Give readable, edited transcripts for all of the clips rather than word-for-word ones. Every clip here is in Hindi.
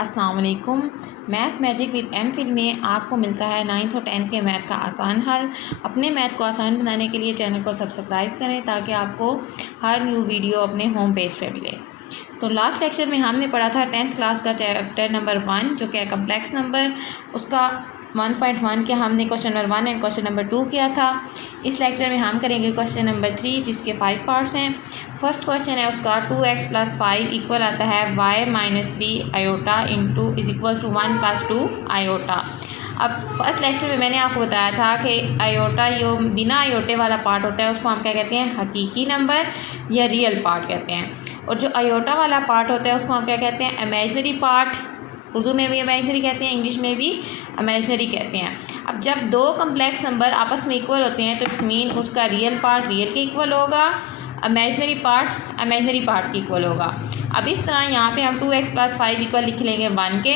अस्सलाम वालेकुम। Math magic with M Phil में आपको मिलता है 9th और 10th के मैथ का आसान हल। अपने मैथ को आसान बनाने के लिए चैनल को सब्सक्राइब करें ताकि आपको हर न्यू वीडियो अपने होम पेज पे मिले। तो लास्ट लेक्चर में हमने पढ़ा था 10th क्लास का चैप्टर नंबर 1 जो कि है कम्प्लेक्स नंबर, उसका 1.1 के हमने question number 1 and question number 2 किया था। इस लेक्चर में हम करेंगे क्वेश्चन नंबर 3 जिसके 5 पार्ट्स हैं। फर्स्ट क्वेश्चन है उसका 2x + 5 इक्वल आता है y - 3 iota into is equals to 1 + 2 iota. अब फर्स्ट लेक्चर में मैंने आपको बताया था कि आयोटा जो बिना आयोटे वाला पार्ट होता है उसको हम क्या कहते हैं, हकीकी नंबर या रियल पार्ट कहते हैं, और जो आयोटा वाला पार्ट होता है उसको हम क्या कहते हैं, इमेजिनरी पार्ट। उर्दू में भी इमेजिनरी कहते हैं, इंग्लिश में भी इमेजिनरी कहते हैं। अब जब दो कम्प्लेक्स नंबर आपस में इक्वल होते हैं तो इट्स मीन उसका रियल पार्ट रियल के इक्वल होगा, इमेजिनरी पार्ट इमेजिनरी पार्ट के इक्वल होगा। अब इस तरह यहाँ पे हम 2x + 5 इक्वल लिख लेंगे 1 के।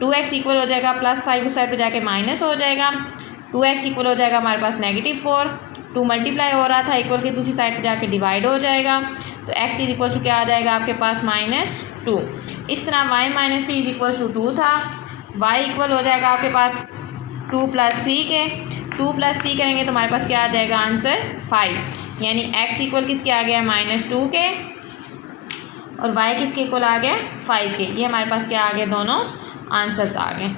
2x इक्वल हो जाएगा +5 उस साइड पर जाके माइनस हो जाएगा, 2x इक्वल हो जाएगा हमारे पास -4, 2 मल्टीप्लाई हो रहा था इक्वल के दूसरी साइड पर जाके डिवाइड हो जाएगा, तो x इज इक्वल टू क्या आ जाएगा आपके पास -2। इस तरह y - 3 इज इक्वल टू 2 था, y इक्वल हो जाएगा आपके पास 2 + 3 के। 2 + 3 करेंगे तो हमारे पास क्या आ जाएगा आंसर 5, यानी x इक्वल किसके आ गया -2 के और y किसके इक्वल आ गया 5 के। ये हमारे पास क्या आ गए, दोनों आंसर्स आ गए।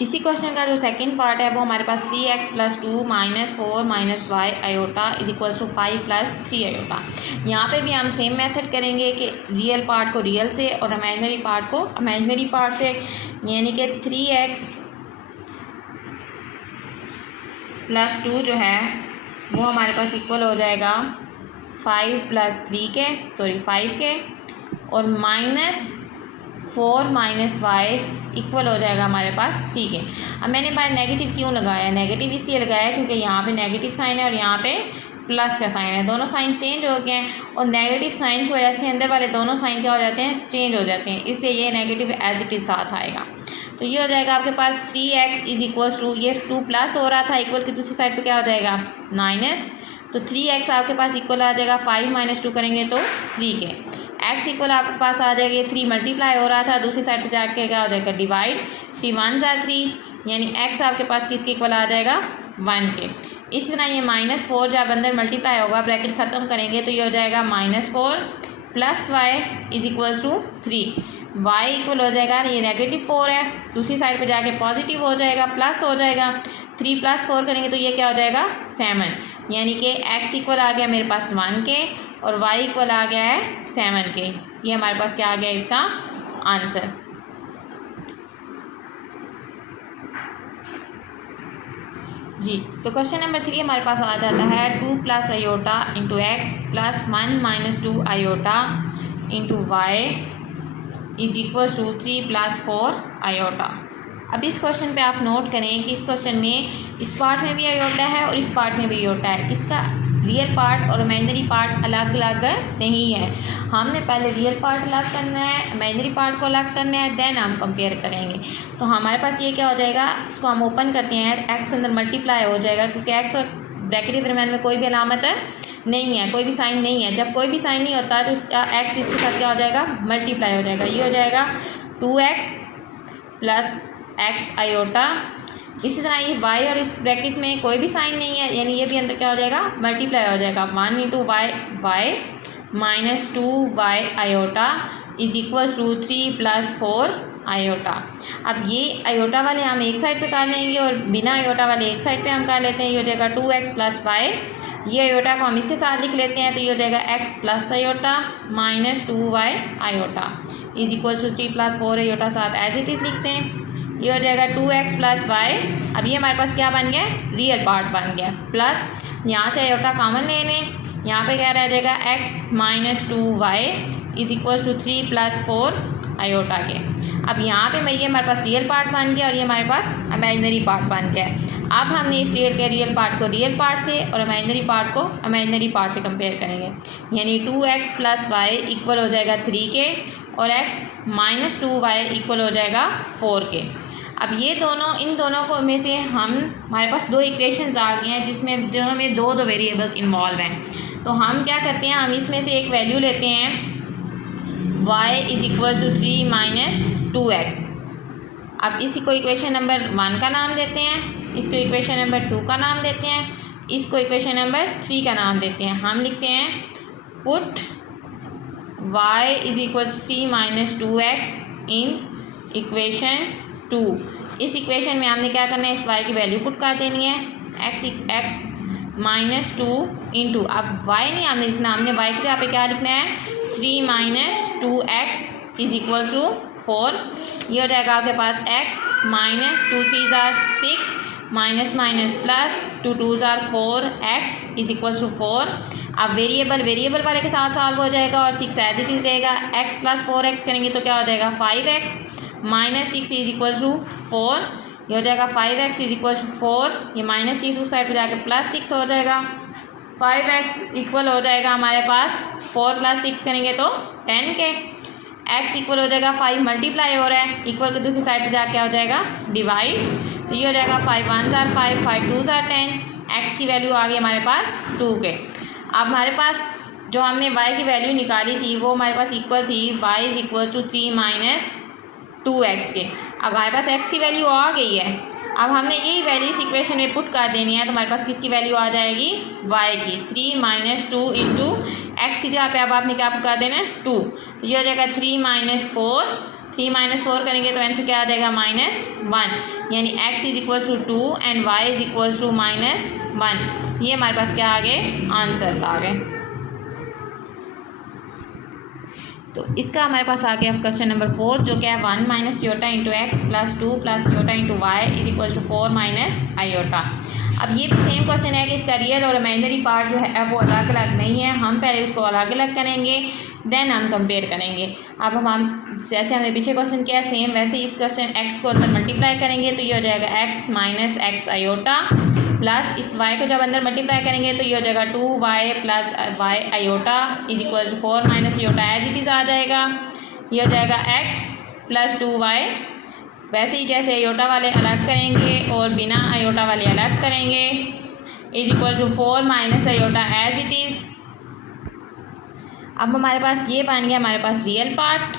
इसी क्वेश्चन का जो सेकंड पार्ट है वो हमारे पास 3x + 2 - 4 - y iota is equals to 5 + 3 iota. यहाँ पे भी हम सेम मेथड करेंगे कि रियल पार्ट को रियल से और इमेजिनरी पार्ट को इमेजिनरी पार्ट से, यानी कि 3x + 2 जो है वो हमारे पास इक्वल हो जाएगा 5 + 3 के, 5 के, और -4 - y इक्वल हो जाएगा हमारे पास 3 के। अब मैंने बाय नेगेटिव क्यों लगाया, नेगेटिव इसलिए लगाया क्योंकि यहाँ पे नेगेटिव साइन है और यहाँ पे प्लस का साइन है, दोनों साइन चेंज हो गए हैं और नेगेटिव साइन की वजह से अंदर वाले दोनों साइन क्या हो जाते हैं, चेंज हो जाते हैं, इसलिए ये नेगेटिव एज इट इज साथ आएगा। तो ये हो जाएगा आपके पास 3x इज इक्वल्स टू, ये 2 प्लस हो रहा था इक्वल की दूसरी साइड पे क्या हो जाएगा माइनस, तो 3x आपके पास इक्वल आ जाएगा 5 - 2 करेंगे तो 3 के। x इक्वल आपके पास आ जाएगी 3 मल्टीप्लाई हो रहा था दूसरी साइड पे जाके क्या हो जाएगा डिवाइड, 3 1 = 3, यानी x आपके पास किसके इक्वल आ जाएगा 1 के। इसी तरह ये -4 जब अंदर मल्टीप्लाई होगा ब्रैकेट ख़त्म करेंगे तो ये हो जाएगा -4 + y is equals to 3। y equal हो जाएगा, ये -4 है दूसरी साइड पे जाके पॉजिटिव हो जाएगा, प्लस हो जाएगा, 3 + 4 करेंगे तो ये क्या हो जाएगा 7, यानी कि x इक्वल आ गया मेरे पास 1 के और y इक्वल आ गया है 7 के। ये हमारे पास क्या आ गया इसका आंसर। जी, तो क्वेश्चन नंबर 3 हमारे पास आ जाता है 2 + iota into x + 1 - 2 iota into y is equal to 3 + 4 iota. अब इस क्वेश्चन पे आप नोट करें कि इस क्वेश्चन में इस पार्ट में भी आयोटा है और इस पार्ट में भी आयोटा है, इसका रियल पार्ट और इमेजिनरी पार्ट अलग अलग नहीं है। हमने पहले रियल पार्ट अलग करना है, इमेजिनरी पार्ट को अलग करना है, देन हम कंपेयर करेंगे। तो हमारे पास ये क्या हो जाएगा, इसको हम ओपन करते हैं, x अंदर मल्टीप्लाई हो जाएगा क्योंकि x और ब्रैकेट के दरम्यान में कोई भी अलामत नहीं है, कोई भी साइन नहीं है। जब कोई भी साइन नहीं होता तो उसका x इसके साथ क्या हो जाएगा मल्टीप्लाई हो जाएगा, ये हो जाएगा 2x + x आयोटा। इसी तरह ये y और इस ब्रैकेट में कोई भी साइन नहीं है, यानी ये भी अंदर क्या हो जाएगा मल्टीप्लाई हो जाएगा, 1 × y - 2y iota is equals to 3 + 4 iota. अब ये आयोटा वाले हम एक साइड पे कर लेंगे और बिना आयोटा वाले एक साइड पे हम कर लेते हैं, ये हो जाएगा 2x + y, ये आयोटा को हम इसके साथ लिख लेते हैं तो ये हो जाएगा x + iota - 2y iota is equals to 3 + 4 iota, साथ एज इट इज़ लिखते हैं, ये हो जाएगा 2x + y। अब ये हमारे पास क्या बन गया, रियल पार्ट बन गया, प्लस यहाँ से आयोटा कॉमन ले लें, यहाँ पे क्या रह जाएगा x - 2y is equals to 3 + 4 iota के। अब यहाँ पे ये हमारे पास रियल पार्ट बन गया और ये हमारे पास इमेजिनरी पार्ट बन गया। अब हमने इस रियल पार्ट को रियल पार्ट से और इमेजिनरी पार्ट को इमेजिनरी पार्ट से कंपेयर करेंगे, यानी 2x + y इक्वल हो जाएगा 3 के और x - 2y इक्वल हो जाएगा 4 के। अब ये दोनों, इन दोनों को में से हमारे पास दो इक्वेशंस आ गई हैं जिसमें दोनों में दो वेरिएबल्स इन्वॉल्व हैं। तो हम क्या करते हैं, हम इसमें से एक वैल्यू लेते हैं y is equal to 3 minus 2x। अब इसको इक्वेशन नंबर 1 का नाम देते हैं, इसको इक्वेशन नंबर 2 का नाम देते हैं, इसको इक्वेशन नंबर 3 का नाम देते हैं। हम लिखते हैं put y is equal to 3 minus 2x in equation 2। इस इक्वेशन में हमने क्या करना है, इस y की वैल्यू पुट कर देनी है, x माइनस 2 इंटू, अब y नहीं हमने लिखना, हमने y की जगह पे क्या लिखना है 3 minus 2x is equal to 4। ये हो जाएगा आपके पास x माइनस 2 3 ज़ार 6 माइनस माइनस प्लस 2 2 ज़ार 4 x इज इक्वल टू 4। अब वेरिएबल वाले के साथ सॉल्व हो जाएगा और 6 एज इट इज़ रहेगा। x प्लस 4x करेंगे तो क्या हो जाएगा 5x minus 6 is equal to 4। ये हो जाएगा 5x इज इक्वल टू 4, ये माइनस 6 उस साइड पर जाकर प्लस 6 हो जाएगा। 5x इक्वल हो जाएगा हमारे पास 4 प्लस 6 करेंगे तो 10 के। x इक्वल हो जाएगा 5 मल्टीप्लाई हो रहा है, इक्वल के दूसरी साइड पर जाकर क्या हो जाएगा डिवाइड। तो ये हो जाएगा 5 1 ज़ार 5 5 2 ज़ार 10। x की वैल्यू आ गई हमारे पास 2 के। अब हमारे पास जो हमने y की वैल्यू निकाली थी वो हमारे पास इक्वल थी y is equal to 3 minus 2x के। अब हमारे पास x की वैल्यू आ गई है, अब हमने यही वैल्यू इस इक्वेशन में पुट कर देनी है, तो हमारे पास किसकी वैल्यू आ जाएगी y की 3 माइनस 2 इंटू एक्स की जगह पे अब आपने क्या पुट कर देना है 2। तो ये हो जाएगा 3 माइनस 4, 3 माइनस 4 करेंगे तो आंसर क्या आ जाएगा -1, यानी x is equal to 2 and y is equal to -1। ये हमारे पास क्या आ गए आंसर्स आ गए। तो इसका हमारे पास आ गया क्वेश्चन नंबर 4 जो क्या है 1 minus iota into x plus 2 plus iota into y is equal to 4 minus iota. अब ये भी सेम क्वेश्चन है कि इसका रियल और इमेजिनरी पार्ट जो है वो अलग अलग नहीं है, हम पहले उसको अलग अलग करेंगे देन हम कंपेयर करेंगे। अब हम जैसे हमने पीछे क्वेश्चन किया सेम वैसे इस क्वेश्चन एक्स को अंदर मल्टीप्लाई करेंगे तो ये हो जाएगा x minus x iota plus इस y को जब अंदर मल्टीप्लाई करेंगे तो ये हो जाएगा 2y plus y iota is equal to 4 minus iota as it is आ जाएगा। ये हो जाएगा x प्लस 2y, वैसे ही जैसे आयोटा वाले अलग करेंगे और बिना आयोटा वाले अलग करेंगे is equal to 4 minus iota as it is. अब हमारे पास ये बन गया हमारे पास रियल पार्ट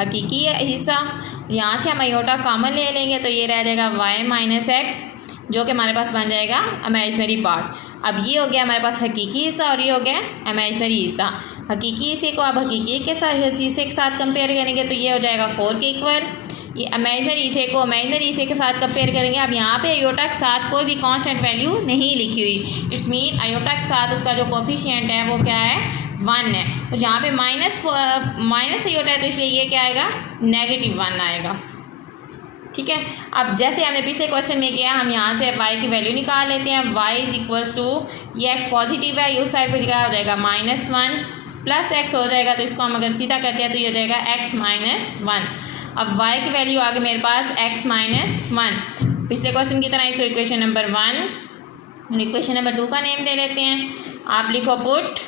हकीकी हिस्सा, यहाँ से हम आयोटा कॉमन ले लेंगे तो ये रह जाएगा y माइनस एक्स जो कि हमारे पास बन जाएगा इमेजिनरी पार्ट। अब ये हो गया हमारे पास हकीकी हिस्सा और ये हो गया इमेजिनरी हिस्सा। हकीकी हिस्से को आप हकीकी के साथ हिस्से के साथ कंपेयर करेंगे तो ये हो जाएगा 4 के इक्वल। ये इमेजिनरी हिस्से को इमेजिनरी हिस्से के साथ कंपेयर करेंगे। अब यहाँ पे आयोटा के साथ कोई भी कांस्टेंट वैल्यू नहीं लिखी हुई, इट्स मीन आयोटा के साथ उसका जो कोफिशिएंट है वो क्या है 1 है। तो यहाँ पे माइनस आयोटा है तो इसलिए ये क्या आएगा -1 आएगा। ठीक है, अब जैसे हमने पिछले क्वेश्चन में किया हम यहाँ से y की वैल्यू निकाल लेते हैं। y इज इक्वल्स टू ये x पॉजिटिव है, ये उस साइड पर क्या हो जाएगा -1 प्लस x हो जाएगा, तो इसको हम अगर सीधा करते हैं तो ये हो जाएगा x -1। अब y की वैल्यू आ गई मेरे पास x -1। पिछले क्वेश्चन की तरह इसको इक्वेशन नंबर 1 और इक्वेशन नंबर 2 का नेम दे लेते हैं। आप लिखो put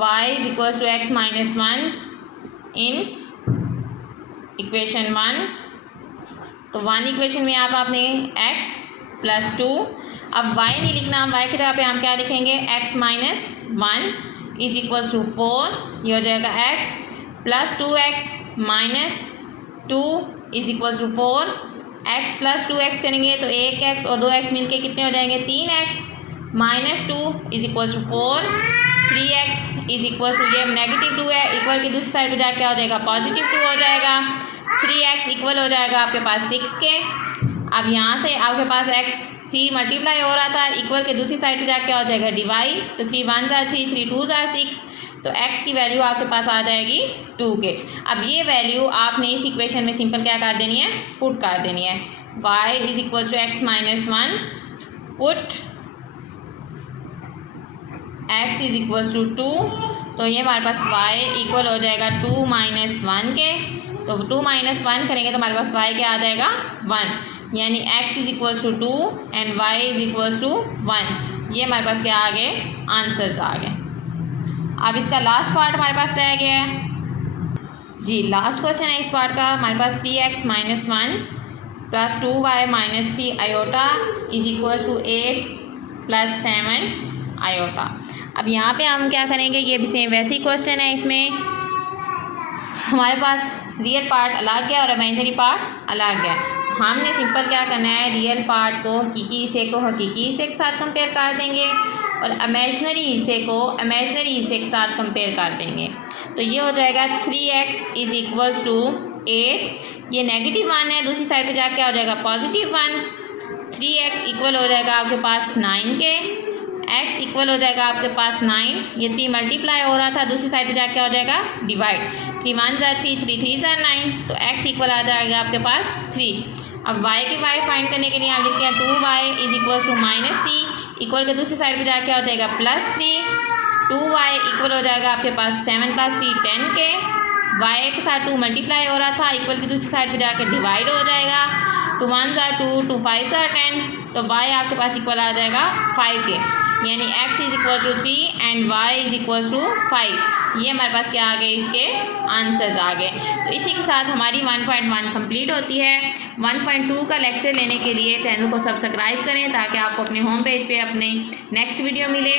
y is equals to x -1 in equation 1। तो 1 इक्वेशन में आपने x प्लस 2, अब y नहीं लिखना, y की जगह पे हम क्या लिखेंगे x -1 इज इक्वल्स टू 4। ये हो जाएगा x plus 2x minus 2 is equals to 4। x plus 2x करेंगे तो 1x और 2x मिलके कितने हो जाएंगे 3x minus 2 is equals to 4। 3x is equals to ये -2 है, इक्वल की दूसरी साइड पर जाकर क्या हो जाएगा +2 हो जाएगा। 3x इक्वल हो जाएगा आपके पास 6 के। अब यहाँ से आपके पास x 3 मल्टीप्लाई हो रहा था, इक्वल के दूसरी साइड पे जाके क्या हो जाएगा डिवाइड, तो 3 1 ज़ार 3 3 2 ज़ार 6, तो x की वैल्यू आपके पास आ जाएगी 2 के। अब ये वैल्यू आपने इस इक्वेशन में सिंपल क्या कर देनी है पुट कर देनी है। y is equal to x -1 put x is equal to 2, तो ये हमारे पास y इक्वल हो जाएगा 2 -1 के। तो 2 -1 करेंगे तो हमारे पास y क्या आ जाएगा 1, यानी x is equal to 2 and y is equal to 1। ये हमारे पास क्या आ गए आंसर्स आ गए। अब इसका लास्ट पार्ट हमारे पास रह गया है जी, लास्ट क्वेश्चन है इस पार्ट का। हमारे पास 3x -1 plus 2y -3 iota is equal to 8 plus 7 iota. अब यहाँ पे हम क्या करेंगे, ये भी सेम वैसे ही क्वेश्चन है। इसमें हमारे पास रियल पार्ट अलग है और इमेजिनरी पार्ट अलग है। हमने सिंपल क्या करना है, रियल पार्ट को हकीकी हिस्से के साथ कंपेयर कर देंगे और इमेजिनरी हिस्से को इमेजिनरी हिस्से के साथ कंपेयर कर देंगे। तो ये हो जाएगा 3x इज इक्वल्स टू 8, ये -1 है, दूसरी साइड पे जाके क्या हो जाएगा +1। 3x इक्वल हो जाएगा आपके पास 9 के, x इक्वल हो जाएगा आपके पास 9, ये 3 मल्टीप्लाई हो रहा था, दूसरी साइड पे जाके क्या हो जाएगा डिवाइड। 3 1 ज़ा 3, 3 3 ज़ा 9, तो x इक्वल आ जाएगा आपके पास 3। अब y के y फाइंड करने के लिए हम लिखते हैं 2y is equal to -3, equal के दूसरी साइड पे जाके क्या हो जाएगा +3। 2y इक्वल हो जाएगा आपके पास 7 + 3 10 के, y के साथ 2 मल्टीप्लाई हो रहा था, इक्वल की दूसरी साइड पे जाके डिवाइड हो जाएगा। 2 1 ज़ा 2, 2 5 ज़ा 10, तो y आपके पास इक्वल आ जाएगा 5 के, यानी x is equal to 3 and y is equal to 5। ये हमारे पास क्या आ गए, इसके आंसर्स आ गए। तो इसी के साथ हमारी 1.1 कंप्लीट होती है। 1.2 का लेक्चर लेने के लिए चैनल को सब्सक्राइब करें ताकि आपको अपने होम पेज पे अपनी नेक्स्ट वीडियो मिले।